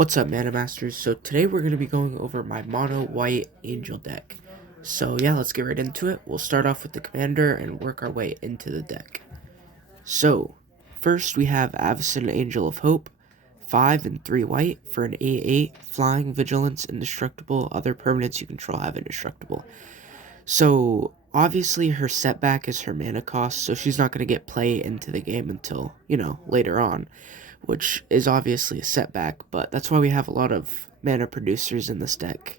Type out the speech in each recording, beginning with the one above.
What's up, Mana Masters? So today we're going to be going over my mono white angel deck. So yeah, let's get right into it. We'll start off with the commander and work our way into the deck. So first we have Avacyn Angel of Hope, 5 and 3 white for an 8/8 flying, vigilance, indestructible. Other permanents you control have indestructible. So obviously her setback is her mana cost, so she's not going to get play into the game until, later on, which is obviously a setback, but that's why we have a lot of mana producers in this deck.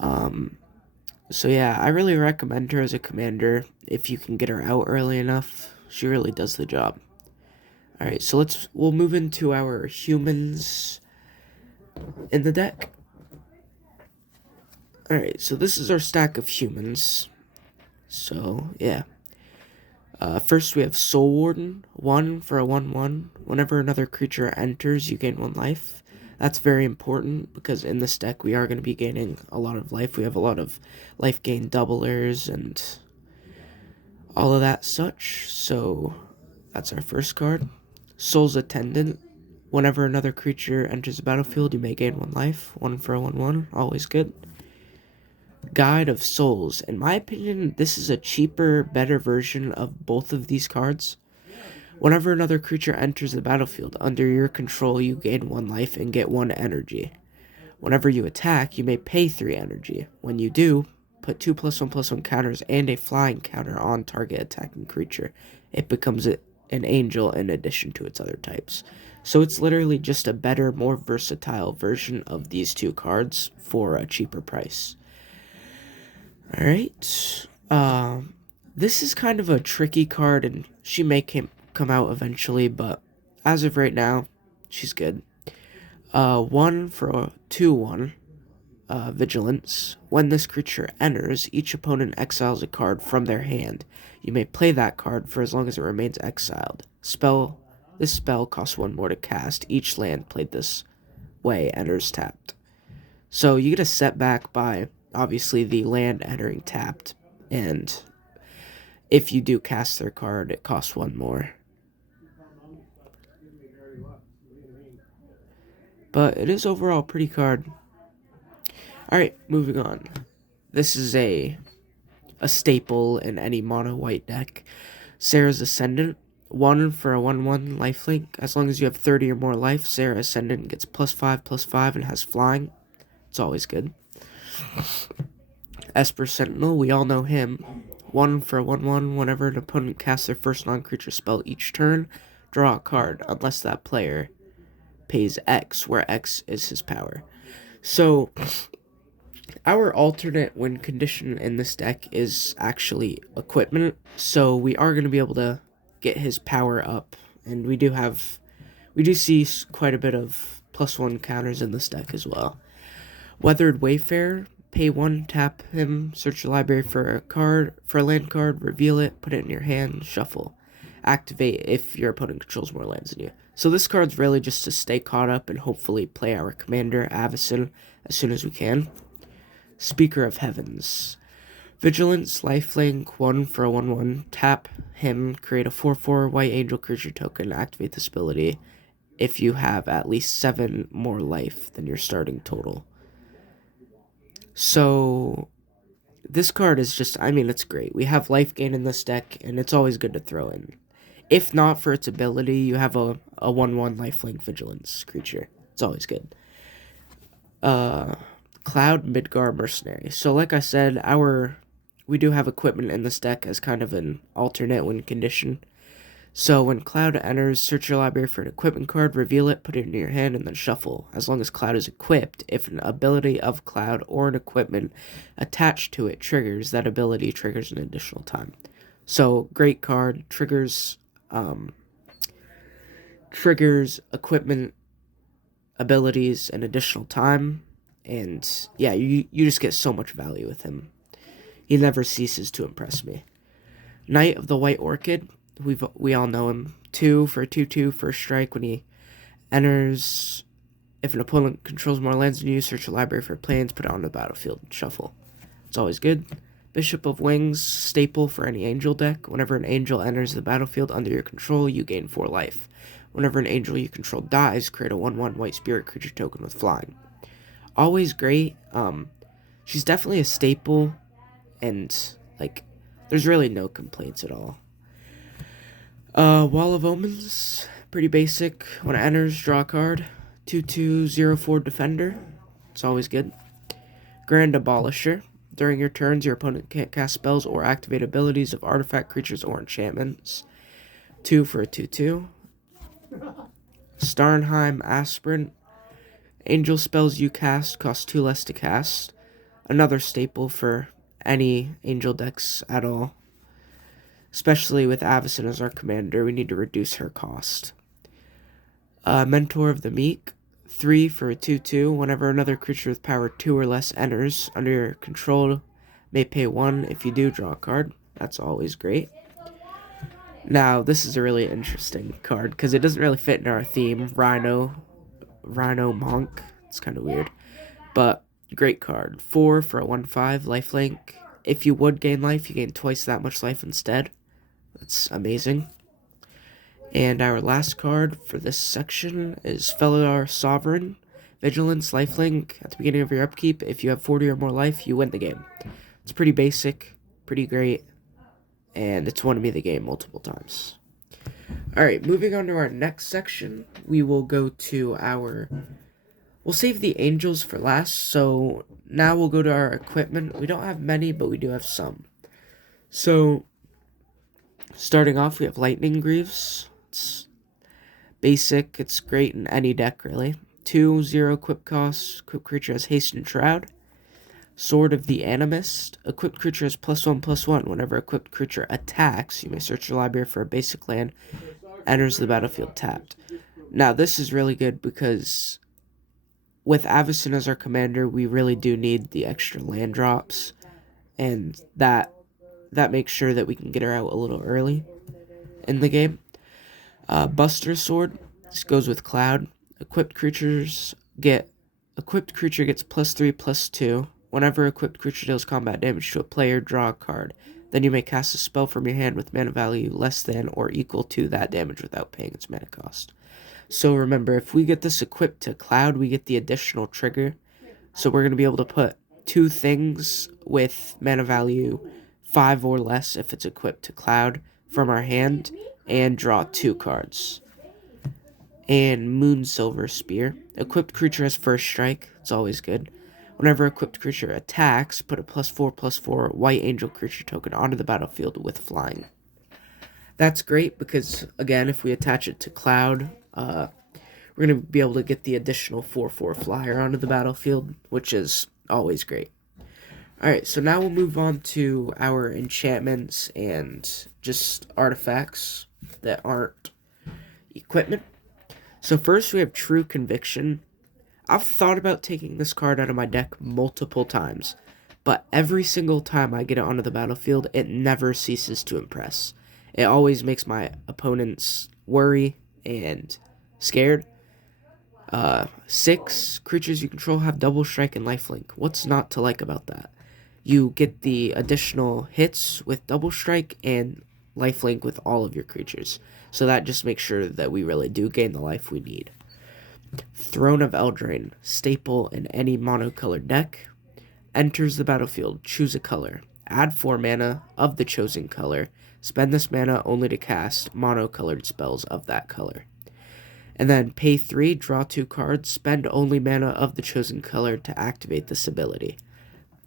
So yeah, I really recommend her as a commander. If you can get her out early enough, she really does the job. Alright, so we'll move into our humans in the deck. Alright, so this is our stack of humans. So, yeah. First we have Soul Warden, 1 for a 1/1. Whenever another creature enters, you gain 1 life. That's very important because in this deck we are going to be gaining a lot of life. We have a lot of life gain doublers and all of that such. So that's our first card. Soul's Attendant. Whenever another creature enters the battlefield, you may gain 1 life. 1 for a 1/1. Always good. Guide of Souls. In my opinion, this is a cheaper, better version of both of these cards. Whenever another creature enters the battlefield under your control, you gain 1 life and get 1 energy. Whenever you attack, you may pay 3 energy. When you do, put 2+1/+1 counters and a flying counter on target attacking creature. It becomes an angel in addition to its other types. So it's literally just a better, more versatile version of these two cards for a cheaper price. Alright. This is kind of a tricky card, and she may come out eventually, but as of right now, she's good. 1 for a 2/1. Vigilance. When this creature enters, each opponent exiles a card from their hand. You may play that card for as long as it remains exiled. This spell costs 1 more to cast. Each land played this way enters tapped. So you get a setback by obviously the land entering tapped, and if you do cast their card, it costs 1 more. But it is overall a pretty card. Alright, moving on. This is a staple in any mono white deck. Serra's Ascendant. 1 for a 1/1 lifelink. As long as you have 30 or more life, Serra Ascendant gets +5/+5 and has flying. It's always good. Esper Sentinel, we all know him. 1 for a 1/1. Whenever an opponent casts their first non-creature spell each turn, draw a card, unless that player pays X, where X is his power. So, our alternate win condition in this deck is actually equipment, so we are going to be able to get his power up, and we do see quite a bit of +1 counters in this deck as well. Weathered Wayfarer, pay 1, tap him, search your library for a land card, reveal it, put it in your hand, shuffle. Activate if your opponent controls more lands than you. So this card's really just to stay caught up and hopefully play our commander, Avacyn, as soon as we can. Speaker of Heavens. Vigilance, lifelink, 1 for a 1/1. Tap him, create a 4/4 white angel creature token, activate this ability if you have at least 7 more life than your starting total. So, this card is just, it's great. We have life gain in this deck, and it's always good to throw in. If not for its ability, you have a 1/1 lifelink vigilance creature. It's always good. Cloud Midgar Mercenary. So like I said, we do have equipment in this deck as kind of an alternate win condition. So when Cloud enters, search your library for an equipment card, reveal it, put it in your hand, and then shuffle. As long as Cloud is equipped, if an ability of Cloud or an equipment attached to it triggers, that ability triggers an additional time. So great card, triggers equipment abilities an additional time, and yeah, you just get so much value with him. He never ceases to impress me. Knight of the White Orchid, we all know him. 2 for a 2/2 first strike. When he enters, if an opponent controls more lands than you, search your library for planes, put it on the battlefield, shuffle. It's always good. Bishop of Wings, staple for any angel deck. Whenever an angel enters the battlefield under your control, you gain 4 life. Whenever an angel you control dies, create a 1/1 white spirit creature token with flying. Always great. She's definitely a staple, and like, there's really no complaints at all. Wall of Omens, pretty basic. When it enters, draw a card. 2/2/0/4 defender. It's always good. Grand Abolisher. During your turns, your opponent can't cast spells or activate abilities of artifact, creatures, or enchantments. 2 for a 2/2. Starnheim Aspirant. Angel spells you cast cost 2 less to cast. Another staple for any angel decks at all. Especially with Avacyn as our commander, we need to reduce her cost. Mentor of the Meek. 3 for a 2/2. Whenever another creature with power 2 or less enters under your control, may pay 1. If you do, draw a card. That's always great. Now, this is a really interesting card because it doesn't really fit in our theme. Rhino Monk. It's kind of weird. But great card. 4 for a 1/5 lifelink. If you would gain life, you gain twice that much life instead. That's amazing. And our last card for this section is Felidar Sovereign. Vigilance, lifelink. At the beginning of your upkeep, if you have 40 or more life, you win the game. It's pretty basic, pretty great, and it's won me the game multiple times. Alright, moving on to our next section, we will go to we'll save the angels for last, so now we'll go to our equipment. We don't have many, but we do have some. So, starting off, we have Lightning Greaves. It's basic, it's great in any deck, really. 2/0 equip cost, equipped creature has Haste and Shroud. Sword of the Animist. Equipped creature has +1/+1. Whenever equipped creature attacks, you may search your library for a basic land, enters the battlefield tapped. Now, this is really good because with Avacyn as our commander, we really do need the extra land drops, and that makes sure that we can get her out a little early in the game. Buster Sword. This goes with Cloud. Equipped creature gets +3/+2. Whenever equipped creature deals combat damage to a player, draw a card. Then you may cast a spell from your hand with mana value less than or equal to that damage without paying its mana cost. So remember, if we get this equipped to Cloud, we get the additional trigger. So we're going to be able to put 2 things with mana value 5 or less if it's equipped to Cloud from our hand and draw 2 cards. And Moonsilver Spear. Equipped creature has first strike. It's always good. Whenever equipped creature attacks, put a +4/+4 white angel creature token onto the battlefield with flying. That's great because, again, if we attach it to Cloud, we're going to be able to get the additional 4/4 flyer onto the battlefield, which is always great. Alright, so now we'll move on to our enchantments and just artifacts that aren't equipment. So first we have True Conviction. I've thought about taking this card out of my deck multiple times, but every single time I get it onto the battlefield, it never ceases to impress. It always makes my opponents worry and scared. 6 creatures you control have double strike and lifelink. What's not to like about that? You get the additional hits with double strike and lifelink with all of your creatures. So that just makes sure that we really do gain the life we need. Throne of Eldraine, staple in any monocolored deck. Enters the battlefield, choose a color. Add 4 mana of the chosen color. Spend this mana only to cast monocolored spells of that color. And then pay 3, draw 2 cards, spend only mana of the chosen color to activate this ability.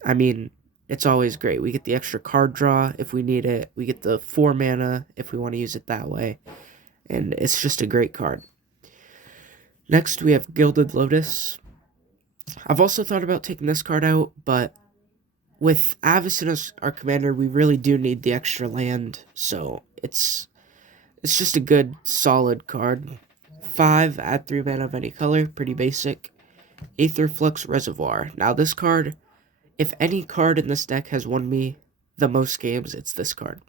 I mean, it's always great. We get the extra card draw if we need it. We get the 4 mana if we want to use it that way. And it's just a great card. Next, we have Gilded Lotus. I've also thought about taking this card out, but with Avacyn as our commander, we really do need the extra land, so it's just a good, solid card. 5, add 3 mana of any color, pretty basic. Aetherflux Reservoir. Now this card, if any card in this deck has won me the most games, it's this card.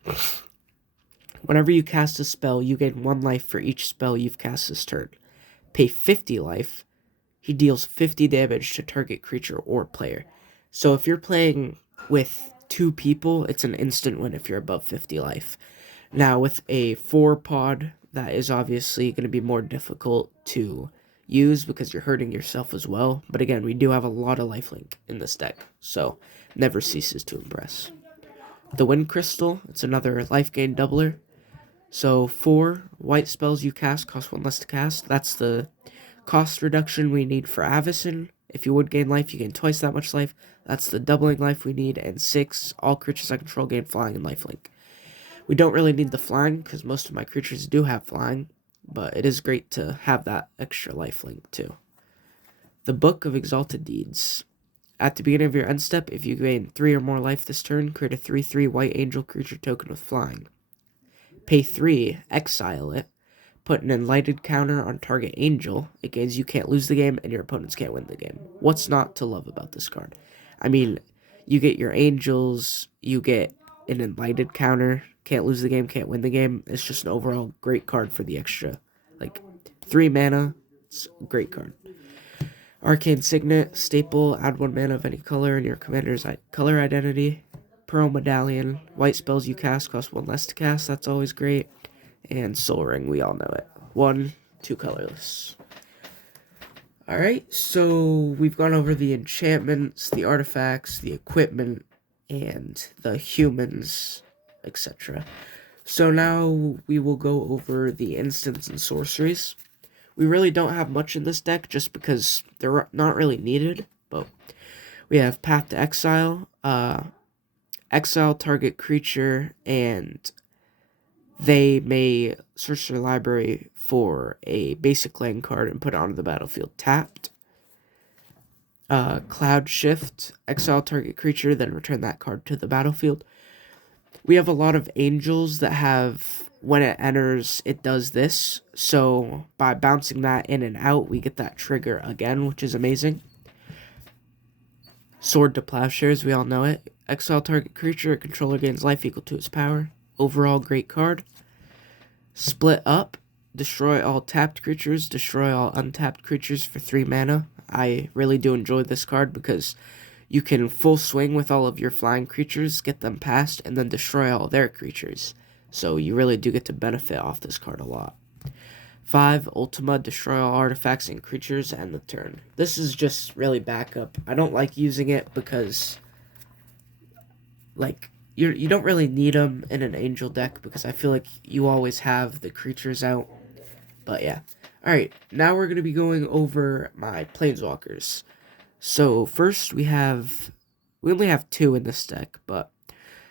Whenever you cast a spell, you gain 1 life for each spell you've cast this turn. Pay 50 life, he deals 50 damage to target creature or player. So if you're playing with 2 people, it's an instant win if you're above 50 life. Now with a 4 pod that is obviously going to be more difficult to use because you're hurting yourself as well. But again, we do have a lot of lifelink in this deck, so never ceases to impress. The Wind Crystal, it's another life gain doubler. So 4 white spells you cast cost 1 less to cast. That's the cost reduction we need for Avacyn. If you would gain life, you gain twice that much life. That's the doubling life we need. And 6, all creatures I control gain flying and lifelink. We don't really need the flying because most of my creatures do have flying, but it is great to have that extra lifelink too. The Book of Exalted Deeds. At the beginning of your end step, if you gain 3 or more life this turn, create a 3/3 white angel creature token with flying. Pay 3, exile it, put an enlightened counter on target angel. It gains you can't lose the game and your opponents can't win the game. What's not to love about this card? I mean, you get your angels, you get an enlightened counter, can't lose the game, can't win the game. It's just an overall great card for the extra, 3 mana. It's a great card. Arcane Signet, staple, add 1 mana of any color in your commander's color identity. Pearl Medallion, white spells you cast cost 1 less to cast, that's always great. And Soul Ring, we all know it. 1, 2 colorless. Alright, so we've gone over the enchantments, the artifacts, the equipment, and the humans, etc. So now we will go over the instants and sorceries. We really don't have much in this deck just because they're not really needed, but we have Path to Exile, exile target creature, and they may search their library for a basic land card and put it onto the battlefield tapped. Cloud Shift, exile target creature, then return that card to the battlefield. We have a lot of angels that have, when it enters, it does this. So by bouncing that in and out, we get that trigger again, which is amazing. Sword to Plowshares, we all know it. Exile target creature, controller gains life equal to its power. Overall, great card. Split Up, destroy all tapped creatures, destroy all untapped creatures for 3 mana. I really do enjoy this card because you can full swing with all of your flying creatures, get them past, and then destroy all their creatures. So you really do get to benefit off this card a lot. 5, Ultima, destroy all artifacts and creatures, end the turn. This is just really backup. I don't like using it because, you don't really need them in an angel deck because I feel like you always have the creatures out. But yeah. Alright, now we're going to be going over my Planeswalkers. So first we only have 2 in this deck, but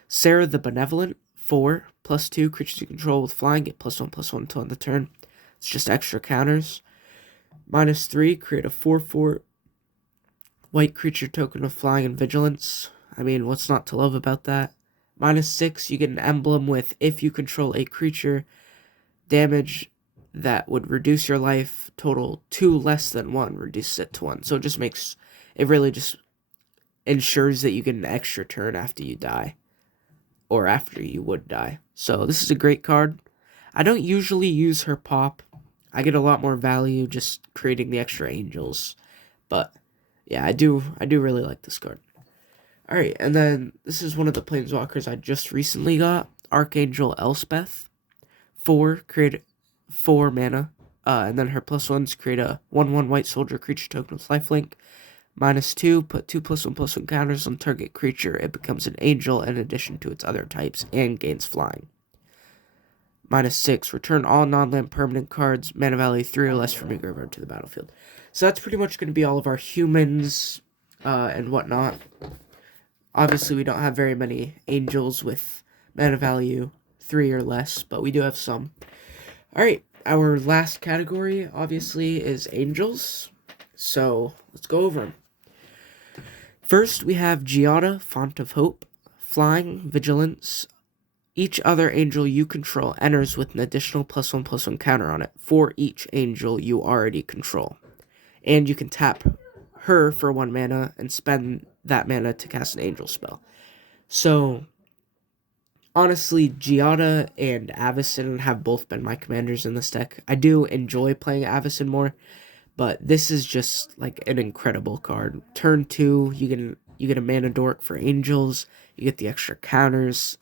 Serra the Benevolent, 4, +2, creatures you control with flying, get +1/+1 until end the turn. It's just extra counters. -3, create a 4/4 white creature token with flying and vigilance. I mean, what's not to love about that? -6, you get an emblem with, if you control a creature, damage that would reduce your life total 2 less than 1, reduces it to 1. So it really just ensures that you get an extra turn after you die, or after you would die. So this is a great card. I don't usually use her pop. I get a lot more value just creating the extra angels. But yeah, I do really like this card. Alright, and then this is one of the Planeswalkers I just recently got. Archangel Elspeth. 4, create 4 mana. And then her +1s, create a 1/1 white soldier creature token with lifelink. -2, put 2 +1/+1 counters on target creature. It becomes an angel in addition to its other types and gains flying. -6, return all non-land permanent cards, mana value 3 or less from your graveyard to the battlefield. So that's pretty much going to be all of our humans and whatnot. Obviously, we don't have very many angels with mana value 3 or less, but we do have some. Alright, our last category, obviously, is angels. So, let's go over them. First, we have Giada, Font of Hope. Flying, Vigilance. Each other angel you control enters with an additional +1/+1 counter on it for each angel you already control. And you can tap her for 1 mana and spend that mana to cast an angel spell. So, honestly, Giada and Avacyn have both been my commanders in this deck. I do enjoy playing Avacyn more, but this is just like an incredible card. Turn 2, you get a mana dork for angels, you get the extra counters.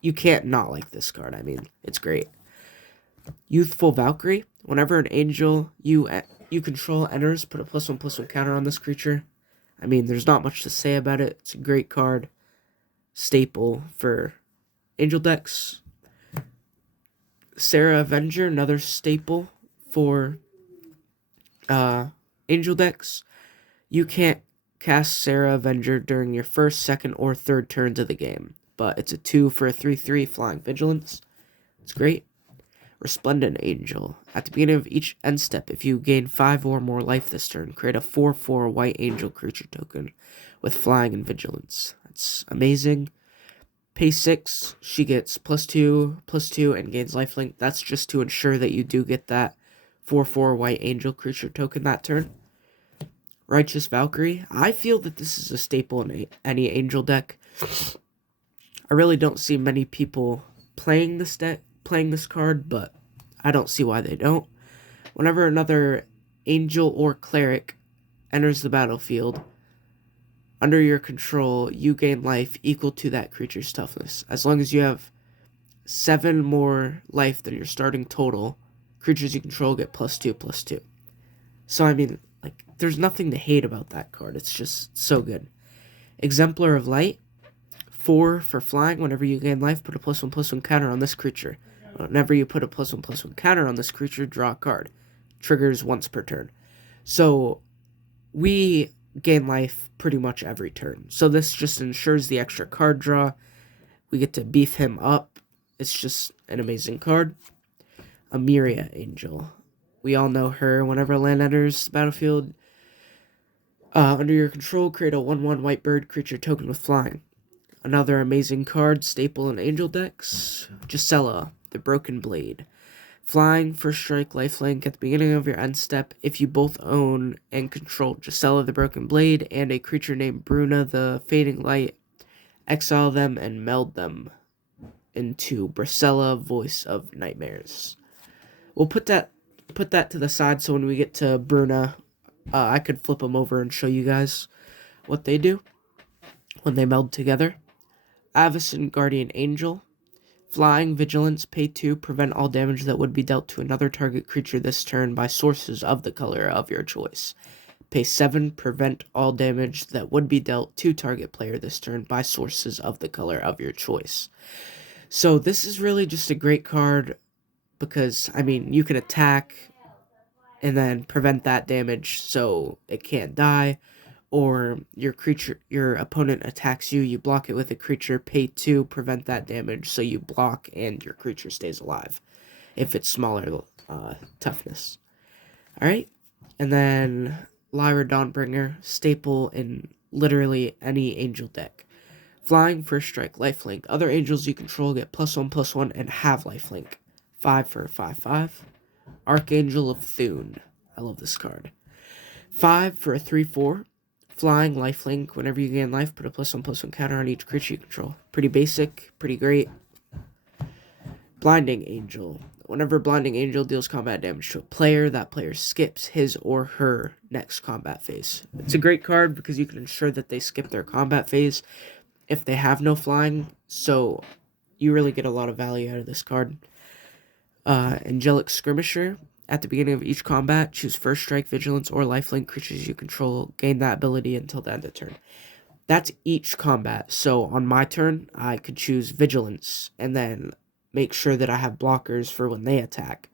You can't not like this card. I mean, it's great. Youthful Valkyrie. Whenever an angel you control enters, put a +1/+1 counter on this creature. I mean, there's not much to say about it. It's a great card. Staple for angel decks. Sarah Avenger, another staple for angel decks. You can't cast Sarah Avenger during your first, second, or third turns of the game, but it's a 2 for a 3/3 flying vigilance. It's great. Resplendent Angel. At the beginning of each end step, if you gain 5 or more life this turn, create a 4/4 white angel creature token with flying and vigilance. That's amazing. Pay 6, she gets +2/+2, and gains lifelink. That's just to ensure that you do get that 4/4 white angel creature token that turn. Righteous Valkyrie. I feel that this is a staple in any angel deck. I really don't see many people playing this card, but I don't see why they don't. Whenever another angel or cleric enters the battlefield under your control, you gain life equal to that creature's toughness. As long as you have 7 more life than your starting total, creatures you control get +2/+2. So, I mean, like, there's nothing to hate about that card. It's just so good. Exemplar of Light. 4 for flying. Whenever you gain life, put a +1/+1 counter on this creature. Whenever you put a +1/+1 counter on this creature, draw a card. Triggers once per turn. So, we gain life pretty much every turn. So this just ensures the extra card draw. We get to beef him up. It's just an amazing card. Amiria Angel. We all know her. Whenever land enters the battlefield, under your control, create a 1/1 white bird creature token with flying. Another amazing card, staple in angel decks. Gisela, the Broken Blade. Flying, first strike, lifelink. At the beginning of your end step, if you both own and control Gisela, the Broken Blade, and a creature named Bruna, the Fading Light, exile them and meld them into Bracella, Voice of Nightmares. We'll put that to the side, so when we get to Bruna, I could flip them over and show you guys what they do when they meld together. Avacyn Guardian Angel. Flying, vigilance, pay 2, prevent all damage that would be dealt to another target creature this turn by sources of the color of your choice. Pay 7, prevent all damage that would be dealt to target player this turn by sources of the color of your choice. So this is really just a great card because, I mean, you can attack and then prevent that damage so it can't die. Or your opponent attacks you, you block it with a creature, pay 2, prevent that damage, so you block and your creature stays alive, if it's smaller toughness. Alright, and then Lyra Dawnbringer, staple in literally any angel deck. Flying, first strike, lifelink. Other angels you control get +1/+1 and have lifelink. 5 for a 5/5. Archangel of Thune. I love this card. 5 for a 3/4. Flying, lifelink. Whenever you gain life, put a +1/+1 counter on each creature you control. Pretty basic, pretty great. Blinding Angel. Whenever Blinding Angel deals combat damage to a player, that player skips his or her next combat phase. It's a great card because you can ensure that they skip their combat phase if they have no flying, so you really get a lot of value out of this card. Angelic Skirmisher. At the beginning of each combat, choose first strike, vigilance, or lifelink creatures you control. Gain that ability until the end of the turn. That's each combat. So on my turn, I could choose vigilance and then make sure that I have blockers for when they attack.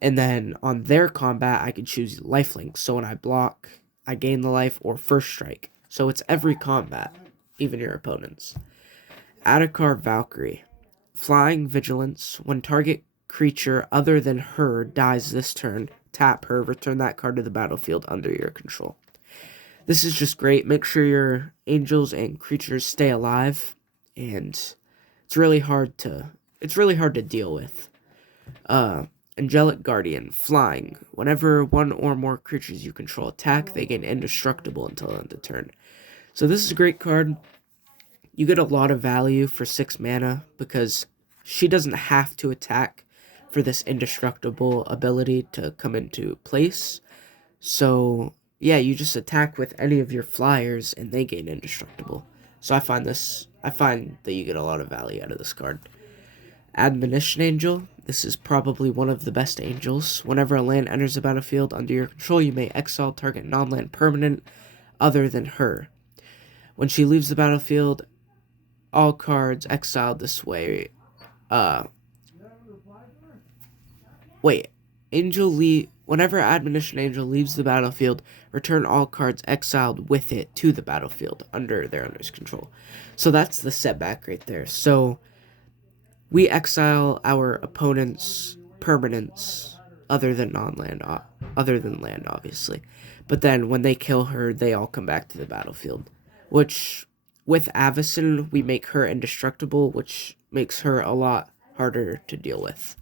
And then on their combat, I could choose lifelink. So when I block, I gain the life or first strike. So it's every combat, even your opponent's. Adakar Valkyrie. Flying, vigilance. When target creature other than her dies this turn, tap her, return that card to the battlefield under your control. This is just great. Make sure your angels and creatures stay alive, and it's really hard to deal with. Angelic Guardian. Flying. Whenever one or more creatures you control attack, they gain indestructible until the end of turn. So this is a great card. You get a lot of value for 6 mana because she doesn't have to attack for this indestructible ability to come into place. So, yeah, you just attack with any of your flyers and they gain indestructible. So I find that you get a lot of value out of this card. Admonition Angel. This is probably one of the best angels. Whenever a land enters the battlefield under your control, you may exile target non-land permanent other than her. When she leaves the battlefield, all cards exiled this way. Whenever Admonition Angel leaves the battlefield, return all cards exiled with it to the battlefield under their owner's control. So that's the setback right there. So we exile our opponent's permanents other than land, obviously. But then when they kill her, they all come back to the battlefield. Which, with Avacyn, we make her indestructible, which makes her a lot harder to deal with.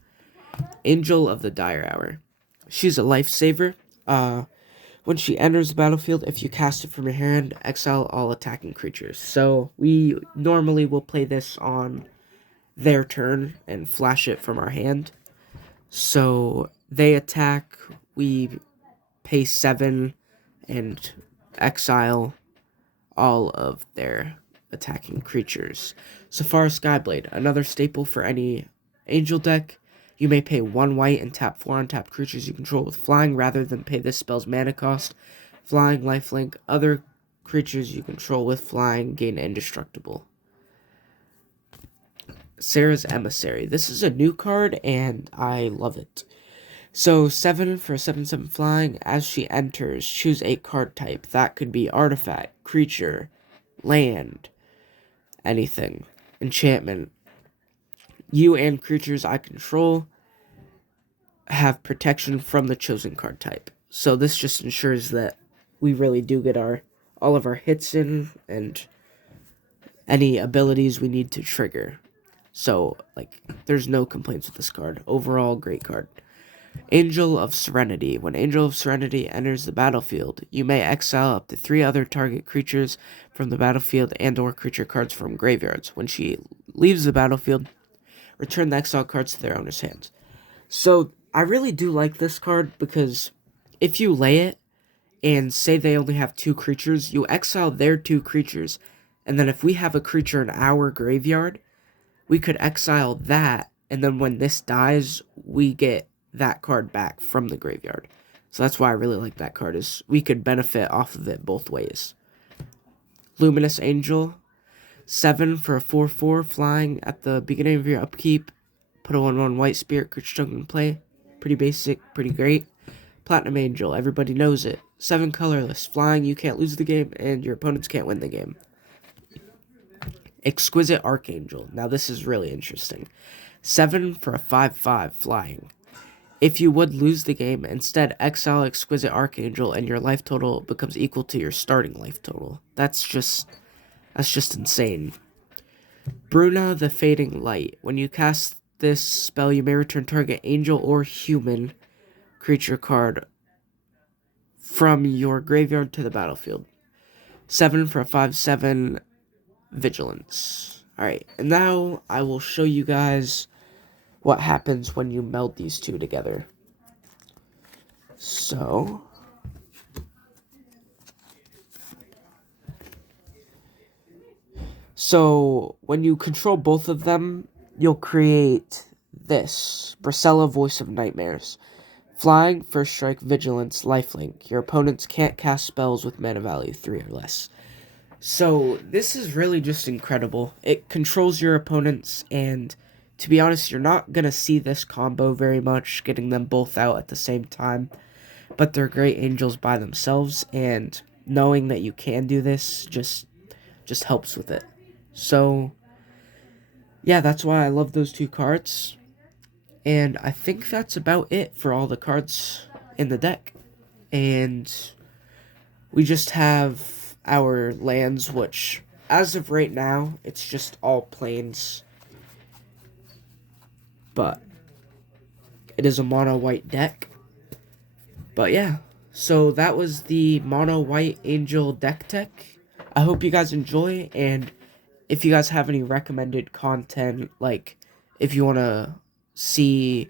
Angel of the Dire Hour. She's a lifesaver. When she enters the battlefield, if you cast it from your hand, exile all attacking creatures. So we normally will play this on their turn and flash it from our hand. So they attack, we pay 7 and exile all of their attacking creatures. Safari Skyblade, another staple for any angel deck. You may pay 1 white and tap 4 untapped creatures you control with flying rather than pay this spell's mana cost. Flying, lifelink, other creatures you control with flying gain indestructible. Serra's Emissary. This is a new card, and I love it. So, 7 for 7/7 flying. As she enters, choose a card type. That could be artifact, creature, land, anything. Enchantment. You and creatures I control have protection from the chosen card type. So this just ensures that we really do get all of our hits in and any abilities we need to trigger. So, there's no complaints with this card. Overall, great card. Angel of Serenity. When Angel of Serenity enters the battlefield, you may exile up to 3 other target creatures from the battlefield and or creature cards from graveyards. When she leaves the battlefield, return the exile cards to their owner's hands. So, I really do like this card because if you lay it and say they only have 2 creatures, you exile their 2 creatures, and then if we have a creature in our graveyard, we could exile that, and then when this dies, we get that card back from the graveyard. So that's why I really like that card, is we could benefit off of it both ways. Luminous Angel. 7 for a 4/4 flying. At the beginning of your upkeep, put a 1/1 white spirit creature token in play. Pretty basic, pretty great. Platinum Angel, everybody knows it. 7 colorless, flying, you can't lose the game, and your opponents can't win the game. Exquisite Archangel, now this is really interesting. 7 for a 5/5 flying. If you would lose the game, instead exile Exquisite Archangel, and your life total becomes equal to your starting life total. That's just insane. Bruna the Fading Light. When you cast this spell, you may return target angel or human creature card from your graveyard to the battlefield. 7 for a 5/7 vigilance. Alright, and now I will show you guys what happens when you meld these two together. So when you control both of them, you'll create this, Bracella Voice of Nightmares. Flying, first strike, vigilance, lifelink. Your opponents can't cast spells with mana value 3 or less. So this is really just incredible. It controls your opponents, and to be honest, you're not going to see this combo very much, getting them both out at the same time. But they're great angels by themselves, and knowing that you can do this just helps with it. So, yeah, that's why I love those 2 cards. And I think that's about it for all the cards in the deck. And we just have our lands, which, as of right now, it's just all plains. But it is a mono-white deck. But yeah, so that was the mono-white angel deck tech. I hope you guys enjoy, and if you guys have any recommended content, like if you want to see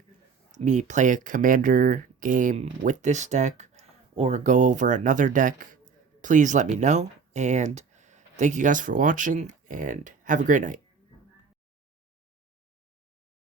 me play a commander game with this deck or go over another deck, please let me know. And thank you guys for watching, and have a great night.